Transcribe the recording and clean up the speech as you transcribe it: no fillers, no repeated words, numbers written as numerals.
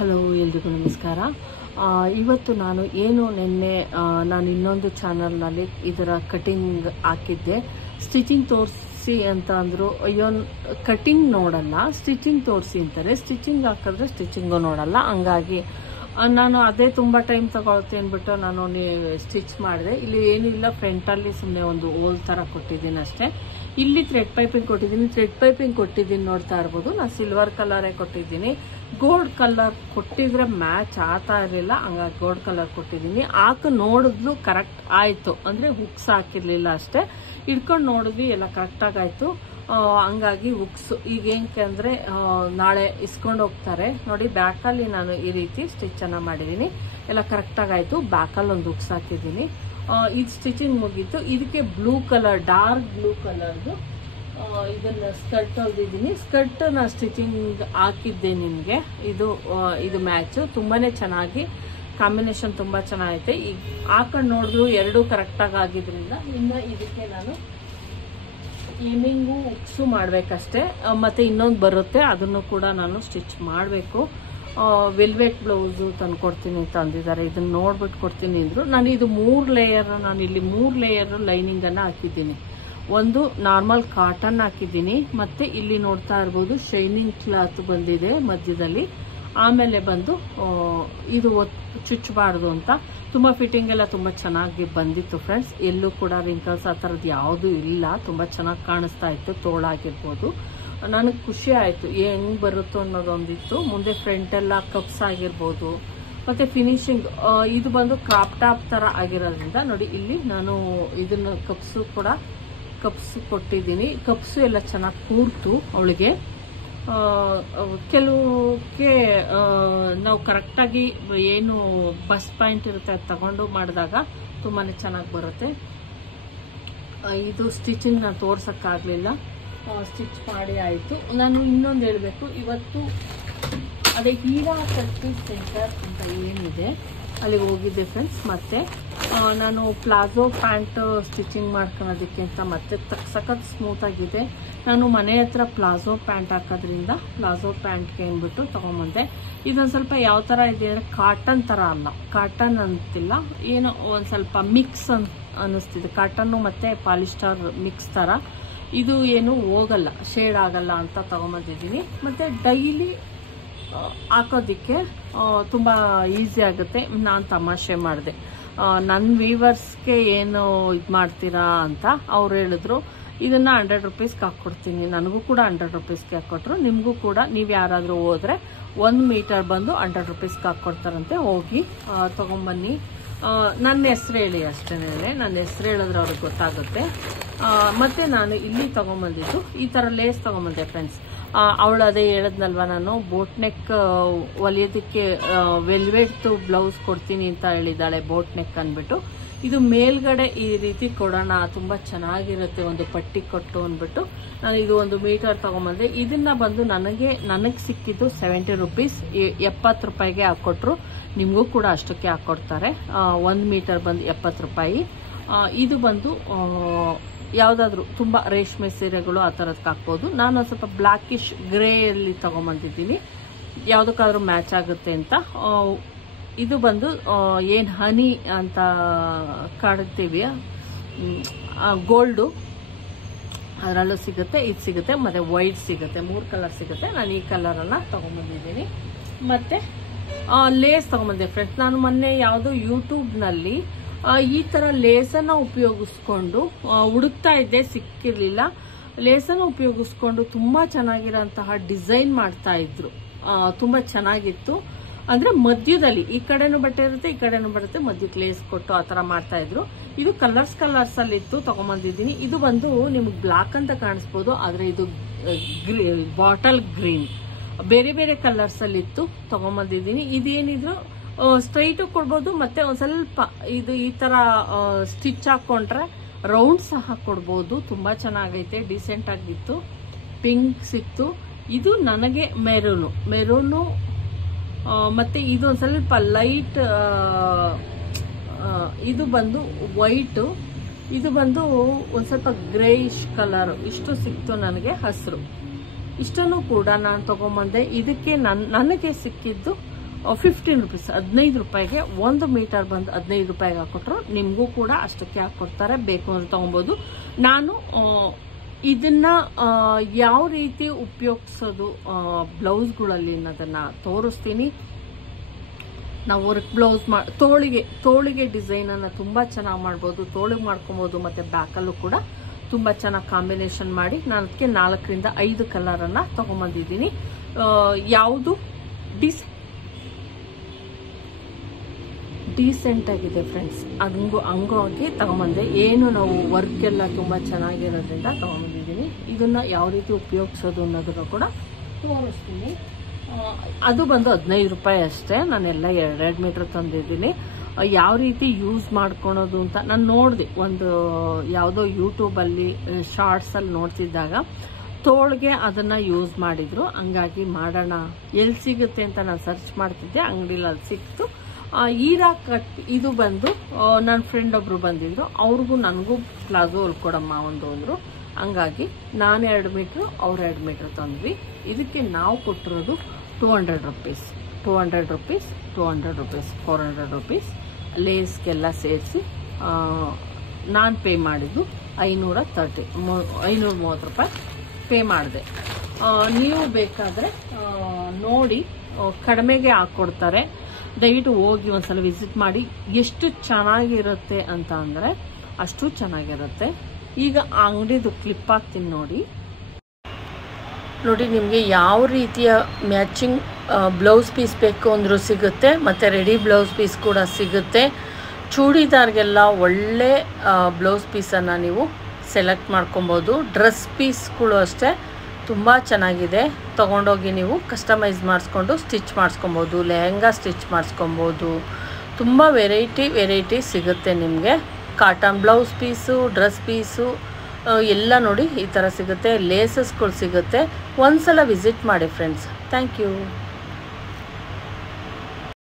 Hello, ಎಲ್ರಿಗೂ ನಮಸ್ಕಾರ. ಇವತ್ತು ನಾನು ನಿನ್ನೆ ನಾನು ಇನ್ನೊಂದು ಚಾನಲ್ನಲ್ಲಿ ಇದರ ಕಟಿಂಗ್ ಹಾಕಿದ್ದೆ. ಸ್ಟಿಚಿಂಗ್ ತೋರಿಸಿ ಅಂತ ಅಂದರು. ಅಯ್ಯೋ, ಕಟಿಂಗ್ ನೋಡಲ್ಲ, ಸ್ಟಿಚಿಂಗ್ ತೋರಿಸಿ ಅಂತಾರೆ. ಸ್ಟಿಚಿಂಗ್ ಹಾಕಿದ್ರೆ ಸ್ಟಿಚಿಂಗು ನೋಡಲ್ಲ. ಹಂಗಾಗಿ ನಾನು ಅದೇ ತುಂಬ ಟೈಮ್ ತಗೊಳುತ್ತೆ ಅಂದ್ಬಿಟ್ಟು ನಾನು ಸ್ಟಿಚ್ ಮಾಡಿದೆ. ಇಲ್ಲಿ ಏನಿಲ್ಲ, ಫ್ರಂಟಲ್ಲಿ ಸುಮ್ಮನೆ ಒಂದು ಹೋಲ್ ಥರ ಕೊಟ್ಟಿದ್ದೀನಿ ಅಷ್ಟೇ. ಇಲ್ಲಿ ಥ್ರೆಡ್ ಪೈಪಿಂಗ್ ಕೊಟ್ಟಿದ್ದೀನಿ. ನೋಡ್ತಾ ಇರ್ಬೋದು, ನಾನು ಸಿಲ್ವರ್ ಕಲರೇ ಕೊಟ್ಟಿದ್ದೀನಿ. ಗೋಲ್ಡ್ ಕಲರ್ ಕೊಟ್ಟಿದ್ರೆ ಮ್ಯಾಚ್ ಆಗ್ತಾ ಇರಲಿಲ್ಲ, ಹಂಗಾಗಿ ಗೋಲ್ಡ್ ಕಲರ್ ಕೊಟ್ಟಿದ್ದೀನಿ. ನೋಡಿದ್ಲು ಕರೆಕ್ಟ್ ಆಯಿತು, ಅಂದರೆ ಹುಕ್ಸ್ ಹಾಕಿರ್ಲಿಲ್ಲ ಅಷ್ಟೇ. ಇಟ್ಕೊಂಡು ನೋಡಿದ್ವಿ, ಎಲ್ಲ ಕರೆಕ್ಟಾಗಾಯಿತು. ಹಂಗಾಗಿ ಹುಕ್ಸ್ ಈಗ ಏನಕ್ಕೆ ಅಂದರೆ ನಾಳೆ ಇಸ್ಕೊಂಡು ಹೋಗ್ತಾರೆ. ನೋಡಿ, ಬ್ಯಾಕಲ್ಲಿ ನಾನು ಈ ರೀತಿ ಸ್ಟಿಚ್ಚನ್ನು ಮಾಡಿದ್ದೀನಿ. ಎಲ್ಲ ಕರೆಕ್ಟಾಗಾಯಿತು. ಬ್ಯಾಕಲ್ಲಿ ಒಂದು ಹುಕ್ಸ್ ಹಾಕಿದ್ದೀನಿ. ಇದು ಸ್ಟಿಚಿಂಗ್ ಮುಗೀತು. ಇದಕ್ಕೆ ಬ್ಲೂ ಕಲರ್, ಡಾರ್ಕ್ ಬ್ಲೂ ಕಲರ್ದು ಇದನ್ನ ಸ್ಕರ್ಟ್ ಹೊಲ್ದಿದ್ದೀನಿ. ಸ್ಕರ್ಟ್ ನಾ ಸ್ಟಿಚಿಂಗ್ ಹಾಕಿದ್ದೆ ನಿಮಗೆ. ಇದು ಮ್ಯಾಚು ತುಂಬಾನೇ ಚೆನ್ನಾಗಿ ಕಾಂಬಿನೇಷನ್ ತುಂಬಾ ಚೆನ್ನಾಗೈತೆ. ಈಗ ಹಾಕೊಂಡು ನೋಡಿದ್ರು ಎರಡೂ ಕರೆಕ್ಟಾಗಿ ಆಗಿದ್ರಿಂದ ಇನ್ನು ಇದಕ್ಕೆ ನಾನು ಏಮಿಂಗು ಉಕ್ಸು ಮಾಡಬೇಕಷ್ಟೇ. ಮತ್ತೆ ಇನ್ನೊಂದು ಬರುತ್ತೆ, ಅದನ್ನು ಕೂಡ ನಾನು ಸ್ಟಿಚ್ ಮಾಡಬೇಕು. ವೆಲ್ವೆಟ್ ಬ್ಲೌಸು ತಂದ್ಕೊಡ್ತೀನಿ ಅಂತ ಅಂದಿದ್ದಾರೆ. ಇದನ್ನ ನೋಡ್ಬಿಟ್ಟು ಕೊಡ್ತೀನಿ ಅಂದ್ರು. ನಾನು ಇದು ಇಲ್ಲಿ 3 ಲೇಯರ್ ಲೈನಿಂಗನ್ನು ಹಾಕಿದ್ದೀನಿ. ಒಂದು ನಾರ್ಮಲ್ ಕಾಟನ್ ಹಾಕಿದ್ದೀನಿ, ಮತ್ತೆ ಇಲ್ಲಿ ನೋಡ್ತಾ ಇರ್ಬೋದು ಶೈನಿಂಗ್ ಕ್ಲಾತ್ ಬಂದಿದೆ ಮಧ್ಯದಲ್ಲಿ. ಆಮೇಲೆ ಬಂದು ಇದು ಚುಚ್ಚಬಾರ್ದು ಅಂತ ತುಂಬಾ ಫಿಟ್ಟಿಂಗ್ ಎಲ್ಲ ತುಂಬಾ ಚೆನ್ನಾಗಿ ಬಂದಿತ್ತು ಫ್ರೆಂಡ್ಸ್. ಎಲ್ಲೂ ಕೂಡ ರಿಂಕಲ್ಸ್ ಆ ಥರದ್ದು ಯಾವುದೂ ಇಲ್ಲ. ತುಂಬಾ ಚೆನ್ನಾಗಿ ಕಾಣಿಸ್ತಾ ಇತ್ತು. ತೋಳಾಗಿರ್ಬೋದು, ನನಗೆ ಖುಷಿ ಆಯಿತು. ಹೆಂಗ್ ಬರುತ್ತೋ ಅನ್ನೋದೊಂದಿತ್ತು. ಮುಂದೆ ಫ್ರಂಟ್ ಎಲ್ಲ ಕಪ್ಸ್ ಆಗಿರ್ಬೋದು, ಮತ್ತೆ ಫಿನಿಶಿಂಗ್ ಇದು ಬಂದು ಕ್ರಾಪ್ ಟಾಪ್ ತರ ಆಗಿರೋದ್ರಿಂದ ನೋಡಿ, ಇಲ್ಲಿ ನಾನು ಇದನ್ನ ಕಪ್ಸ್ ಕೊಟ್ಟಿದ್ದೀನಿ. ಕಪ್ಸು ಎಲ್ಲ ಚೆನ್ನಾಗಿ ಕೂರ್ತು ಅವಳಿಗೆ. ಕೆಲವಕ್ಕೆ ನಾವು ಕರೆಕ್ಟಾಗಿ ಏನು ಬಸ್ ಪಾಯಿಂಟ್ ಇರುತ್ತೆ ಅದು ತಗೊಂಡು ಮಾಡಿದಾಗ ತುಂಬಾನೇ ಚೆನ್ನಾಗಿ ಬರುತ್ತೆ. ಇದು ಸ್ಟಿಚಿಂಗ್ ನಾನು ತೋರ್ಸಕ್ಕಾಗಲಿಲ್ಲ, ಸ್ಟಿಚ್ ಮಾಡಿ ಆಯಿತು. ನಾನು ಇನ್ನೊಂದು ಹೇಳಬೇಕು, ಇವತ್ತು ಅದೇ ಹೀರಾ ಕಟ್ಟಿಂಗ್ ಸೆಂಟರ್ ಅಂತ ಏನಿದೆ ಅಲ್ಲಿಗೆ ಹೋಗಿದ್ದೆ ಫ್ರೆಂಡ್ಸ್. ಮತ್ತೆ ನಾನು ಪ್ಲಾಜೋ ಪ್ಯಾಂಟ್ ಸ್ಟಿಚಿಂಗ್ ಮಾಡ್ಕೊಳೋದಕ್ಕೆ ಅಂತ ಮತ್ತೆ ಸಖತ್ ಸ್ಮೂತ್ ಆಗಿದೆ. ನಾನು ಮನೆ ಹತ್ರ ಪ್ಲಾಜೋ ಪ್ಯಾಂಟ್ ಹಾಕೋದ್ರಿಂದ ಪ್ಲಾಜೋ ಪ್ಯಾಂಟ್ಗೆ ಅಂದ್ಬಿಟ್ಟು ತಗೊಂಬಂದೆ. ಇದೊಂದು ಸ್ವಲ್ಪ ಯಾವ ಥರ ಇದೆ ಅಂದರೆ ಕಾಟನ್ ಥರ ಅಲ್ಲ, ಕಾಟನ್ ಅಂತಿಲ್ಲ, ಏನೋ ಒಂದು ಸ್ವಲ್ಪ ಮಿಕ್ಸ್ ಅನ್ನಿಸ್ತಿದೆ. ಕಾಟನ್ನು ಮತ್ತು ಪಾಲಿಸ್ಟರ್ ಮಿಕ್ಸ್ ಥರ. ಇದು ಏನು ಹೋಗಲ್ಲ, ಶೇಡ್ ಆಗಲ್ಲ ಅಂತ ತಗೊಂಬಂದಿದ್ದೀನಿ. ಮತ್ತು ಡೈಲಿ ಹಾಕೋದಿಕ್ಕೆ ತುಂಬ ಈಸಿ ಆಗುತ್ತೆ. ನಾನು ತಮಾಷೆ ಮಾಡಿದೆ, ನನ್ನ ವೀವರ್ಸ್ಗೆ ಏನು ಇದು ಮಾಡ್ತೀರಾ ಅಂತ ಅವ್ರು ಹೇಳಿದ್ರು. ಇದನ್ನ 100 ರೂಪೀಸ್ಗೆ ಹಾಕ್ಕೊಡ್ತೀನಿ. ನನಗೂ ಕೂಡ 100 ರೂಪೀಸ್ಗೆ ಹಾಕ್ಕೊಟ್ರು. ನಿಮಗೂ ಕೂಡ ನೀವು ಯಾರಾದರೂ ಹೋದ್ರೆ 1 ಮೀಟರ್ ಬಂದು 100 ರೂಪೀಸ್ಗೆ ಹಾಕ್ಕೊಡ್ತಾರಂತೆ. ಹೋಗಿ ತಗೊಂಬನ್ನಿ. ನನ್ನ ಹೆಸರು ಹೇಳಿ ಅಷ್ಟೇ, ನನ್ನ ಹೆಸರು ಹೇಳಿದ್ರೆ ಅವ್ರಿಗೆ ಗೊತ್ತಾಗುತ್ತೆ. ಮತ್ತೆ ನಾನು ಇಲ್ಲಿ ತಗೊಂಬಂದಿದ್ದು ಈ ಥರ ಲೇಸ್ ತಗೊಂಬಂದೆ ಫ್ರೆಂಡ್ಸ್. ಅವಳು ಅದೇ ಹೇಳಿದ್ನಲ್ವ, ನಾನು ಬೋಟ್ ನೆಕ್ ಹೊಲಿಯೋದಕ್ಕೆ ವೆಲ್ವೆಟ್ ಬ್ಲೌಸ್ ಕೊಡ್ತೀನಿ ಅಂತ ಹೇಳಿದ್ದಾಳೆ, ಬೋಟ್ ನೆಕ್ ಅಂದ್ಬಿಟ್ಟು. ಇದು ಮೇಲ್ಗಡೆ ಈ ರೀತಿ ಕೊಡೋಣ, ತುಂಬಾ ಚೆನ್ನಾಗಿರುತ್ತೆ, ಒಂದು ಪಟ್ಟಿ ಕೊಟ್ಟು ಅಂದ್ಬಿಟ್ಟು ನಾನು ಇದು 1 ಮೀಟರ್ ತಗೊಂಬಂದೆ. ಇದನ್ನ ಬಂದು ನನಗೆ ಸಿಕ್ಕಿದ್ದು 70 ರೂಪೀಸ್, 70 ರೂಪಾಯಿಗೆ ಹಾಕೊಟ್ರು. ನಿಮಗೂ ಕೂಡ ಅಷ್ಟಕ್ಕೆ ಹಾಕೊಡ್ತಾರೆ. 1 ಮೀಟರ್ ಬಂದು 70 ರೂಪಾಯಿ. ಇದು ಬಂದು ಯಾವುದಾದ್ರೂ ತುಂಬ ರೇಷ್ಮೆ ಸೀರೆಗಳು ಆ ಥರದಕ್ಕೆ ಹಾಕ್ಬೋದು. ನಾನು ಸ್ವಲ್ಪ ಬ್ಲ್ಯಾಕಿಶ್ ಗ್ರೇಯಲ್ಲಿ ತಗೊಂಬಂದಿದ್ದೀನಿ, ಯಾವುದಕ್ಕಾದ್ರೂ ಮ್ಯಾಚ್ ಆಗುತ್ತೆ ಅಂತ. ಇದು ಬಂದು ಏನು ಹನಿ ಅಂತ ಕಾಡ್ತೀವಿ, ಗೋಲ್ಡು ಅದರಲ್ಲೂ ಸಿಗುತ್ತೆ, ಇದು ಸಿಗುತ್ತೆ, ಮತ್ತು ವೈಟ್ ಸಿಗುತ್ತೆ. 3 ಕಲರ್ ಸಿಗುತ್ತೆ. ನಾನು ಈ ಕಲರನ್ನು ತಗೊಂಬಂದಿದ್ದೀನಿ. ಮತ್ತು ಲೇಸ್ ತಗೊಂಬಂದೆ ಫ್ರೆಂಡ್ಸ್. ನಾನು ಮೊನ್ನೆ ಯಾವುದೋ ಯೂಟ್ಯೂಬ್ನಲ್ಲಿ ಈ ಥರ ಲೇಸನ್ನು ಉಪಯೋಗಿಸ್ಕೊಂಡು ಹುಡುಕ್ತಾ ಇದ್ದೆ, ಸಿಕ್ಕಿರಲಿಲ್ಲ. ಲೇಸನ್ನು ಉಪಯೋಗಿಸ್ಕೊಂಡು ತುಂಬ ಚೆನ್ನಾಗಿರೋಂತಹ ಡಿಸೈನ್ ಮಾಡ್ತಾ ಇದ್ರು. ತುಂಬ ಚೆನ್ನಾಗಿತ್ತು. ಅಂದರೆ ಮಧ್ಯದಲ್ಲಿ ಈ ಕಡೆನೂ ಬಟ್ಟೆ ಇರುತ್ತೆ, ಈ ಕಡೆನೂ ಬರುತ್ತೆ, ಮಧ್ಯಕ್ಕೆ ಲೇಸ್ ಕೊಟ್ಟು ಆ ಥರ ಮಾಡ್ತಾ ಇದ್ರು. ಇದು ಕಲರ್ಸ್ ಅಲ್ಲಿ ಇತ್ತು, ತಗೊಂಬಂದಿದ್ದೀನಿ. ಇದು ಬಂದು ನಿಮ್ಗೆ ಬ್ಲಾಕ್ ಅಂತ ಕಾಣಿಸ್ಬೋದು, ಆದರೆ ಇದು ಬಾಟಲ್ ಗ್ರೀನ್, ಬೇರೆ ಬೇರೆ ಕಲರ್ಸ್ ಅಲ್ಲಿ ಇತ್ತು, ತಗೊಂಬಂದಿದ್ದೀನಿ. ಇದೇನಿದ್ರು ಸ್ಟ್ರೈಟು ಕೊಡ್ಬೋದು, ಮತ್ತೆ ಒಂದು ಸ್ವಲ್ಪ ಇದು ಈ ತರ ಸ್ಟಿಚ್ ಹಾಕೊಂಡ್ರೆ ರೌಂಡ್ ಸಹ ಕೊಡ್ಬೋದು. ತುಂಬಾ ಚೆನ್ನಾಗೈತೆ, ಡೀಸೆಂಟ್ ಆಗಿತ್ತು. ಪಿಂಕ್ ಸಿಕ್ತು. ಇದು ನನಗೆ ಮೆರೂನು ಮತ್ತೆ ಇದು ಒಂದು ಸ್ವಲ್ಪ ಲೈಟ್, ಇದು ಬಂದು ವೈಟು, ಇದು ಬಂದು ಒಂದು ಸ್ವಲ್ಪ ಗ್ರೇಯಿಶ್ ಕಲರ್. ಇಷ್ಟು ಸಿಕ್ತು ನನಗೆ, ಹಸಿರು. ಇಷ್ಟನ್ನು ಕೂಡ ನಾನು ತಗೊಂಬಂದೆ. ಇದಕ್ಕೆ ನನಗೆ ಸಿಕ್ಕಿದ್ದು 15 ರೂಪೀಸ್, 15 ರೂಪಾಯಿಗೆ 1 ಮೀಟರ್ ಬಂದು 15 ರೂಪಾಯಿಗೆ ಹಾಕೊಟ್ರು. ನಿಮಗೂ ಕೂಡ ಅಷ್ಟಕ್ಕೆ ಹಾಕೊಡ್ತಾರೆ, ಬೇಕು ಅಂತ ತೊಗೊಬೋದು. ನಾನು ಇದನ್ನ ಯಾವ ರೀತಿ ಉಪಯೋಗಿಸೋದು ಬ್ಲೌಸ್ಗಳಲ್ಲಿ ಅನ್ನೋದನ್ನ ತೋರಿಸ್ತೀನಿ. ನಾವು ವರ್ಕ್ ಬ್ಲೌಸ್ ತೋಳಿಗೆ ಡಿಸೈನ್ ಅನ್ನ ತುಂಬಾ ಚೆನ್ನಾಗಿ ಮಾಡ್ಬೋದು, ತೋಳಿಗೆ ಮಾಡ್ಕೊಬೋದು, ಮತ್ತೆ ಬ್ಯಾಕಲ್ಲೂ ಕೂಡ ತುಂಬಾ ಚೆನ್ನಾಗಿ ಕಾಂಬಿನೇಷನ್ ಮಾಡಿ ನಾನು ಅದಕ್ಕೆ 4 ರಿಂದ 5 ಕಲರ್ ಅನ್ನ ತಗೊಂಡ್ಬಂದಿದ್ದೀನಿ. ಯಾವುದು ಡೀಸೆಂಟ್ ಆಗಿದೆ ಫ್ರೆಂಡ್ಸ್, ಹಂಗಾಗಿ ತಗೊಂಬಂದೆ. ಏನು ನಾವು ವರ್ಕ್ ಎಲ್ಲ ತುಂಬಾ ಚೆನ್ನಾಗಿರೋದ್ರಿಂದ ತಗೊಂಡ್ಬಂದಿದ್ದೀನಿ. ಇದನ್ನ ಯಾವ ರೀತಿ ಉಪಯೋಗಿಸೋದು ಅನ್ನೋದನ್ನ ಕೂಡ ತೋರಿಸ್ತೀನಿ. ಅದು ಬಂದು 15 ರೂಪಾಯಿ ಅಷ್ಟೇ. ನಾನೆಲ್ಲ 2 ಮೀಟರ್ ತಂದಿದ್ದೀನಿ. ಯಾವ ರೀತಿ ಯೂಸ್ ಮಾಡ್ಕೊಳೋದು ಅಂತ ನಾನು ನೋಡಿದೆ, ಒಂದು ಯಾವುದೋ ಯೂಟ್ಯೂಬಲ್ಲಿ ಶಾರ್ಟ್ಸಲ್ಲಿ ನೋಡ್ತಿದ್ದಾಗ ತೋಳ್ಗೆ ಅದನ್ನ ಯೂಸ್ ಮಾಡಿದ್ರು. ಹಂಗಾಗಿ ಮಾಡೋಣ, ಎಲ್ಲಿ ಸಿಗುತ್ತೆ ಅಂತ ನಾನು ಸರ್ಚ್ ಮಾಡ್ತಿದ್ದೆ, ಅಂಗಡಿಲಿ ಅಲ್ಲಿ ಸಿಕ್ತು. ಈರಾ ಕಟ್ ಇದು ಬಂದು ನನ್ನ ಫ್ರೆಂಡ್ ಒಬ್ರು ಬಂದಿದ್ರು, ಅವ್ರಿಗೂ ನನಗೂ ಪ್ಲಾಜೋ ಹೊಲ್ಕೊಡಮ್ಮ ಅಂದ್ರು. ಹಂಗಾಗಿ ನಾನು 2 ಮೀಟ್ರು, ಅವ್ರು 2 ಮೀಟರ್ ತಂದ್ವಿ. ಇದಕ್ಕೆ ನಾವು ಕೊಟ್ಟಿರೋದು 200 ರೂಪೀಸ್, 200 ರೂಪೀಸ್, 200 ರೂಪೀಸ್, 400 ರೂಪೀಸ್. ಲೇಸ್ಗೆಲ್ಲ ಸೇರಿಸಿ ನಾನು ಪೇ ಮಾಡಿದ್ದು 530 ರೂಪಾಯಿ ಪೇ ಮಾಡಿದೆ. ನೀವು ಬೇಕಾದರೆ ನೋಡಿ ಕಡಿಮೆಗೆ ಹಾಕ್ಕೊಡ್ತಾರೆ. ದಯವಿಟ್ಟು ಹೋಗಿ ಒಂದ್ಸಲ ವಿಸಿಟ್ ಮಾಡಿ. ಎಷ್ಟು ಚೆನ್ನಾಗಿರುತ್ತೆ ಅಂತ ಅಂದರೆ ಅಷ್ಟು ಚೆನ್ನಾಗಿರುತ್ತೆ. ಈಗ ಅಂಗಡಿದು ಕ್ಲಿಪ್ ಹಾಕ್ತೀನಿ ನೋಡಿ. ನಿಮಗೆ ಯಾವ ರೀತಿಯ ಮ್ಯಾಚಿಂಗ್ ಬ್ಲೌಸ್ ಪೀಸ್ ಬೇಕು ಅಂದರೂ ಸಿಗುತ್ತೆ, ಮತ್ತು ರೆಡಿ ಬ್ಲೌಸ್ ಪೀಸ್ ಕೂಡ ಸಿಗುತ್ತೆ. ಚೂಡಿದಾರ್ಗೆಲ್ಲ ಒಳ್ಳೆ ಬ್ಲೌಸ್ ಪೀಸನ್ನು ನೀವು ಸೆಲೆಕ್ಟ್ ಮಾಡ್ಕೊಬೋದು. ಡ್ರೆಸ್ ಪೀಸ್ಗಳು ಅಷ್ಟೇ ತುಂಬ ಚೆನ್ನಾಗಿದೆ. ತೊಗೊಂಡೋಗಿ ನೀವು ಕಸ್ಟಮೈಸ್ ಮಾಡಿಸ್ಕೊಂಡು ಸ್ಟಿಚ್ ಮಾಡಿಸ್ಕೊಬೋದು, ಲೆಹಂಗಾ ಸ್ಟಿಚ್ ಮಾಡಿಸ್ಕೊಬೋದು. ತುಂಬ ವೆರೈಟಿ ಸಿಗುತ್ತೆ ನಿಮಗೆ. Cotton blouse piece, dress piece ಎಲ್ಲ ನೋಡಿ ಈ ಥರ ಸಿಗುತ್ತೆ. ಲೇಸಸ್ಗಳು ಸಿಗುತ್ತೆ. ಒಂದ್ಸಲ ವಿಸಿಟ್ ಮಾಡಿ ಫ್ರೆಂಡ್ಸ್. Thank you.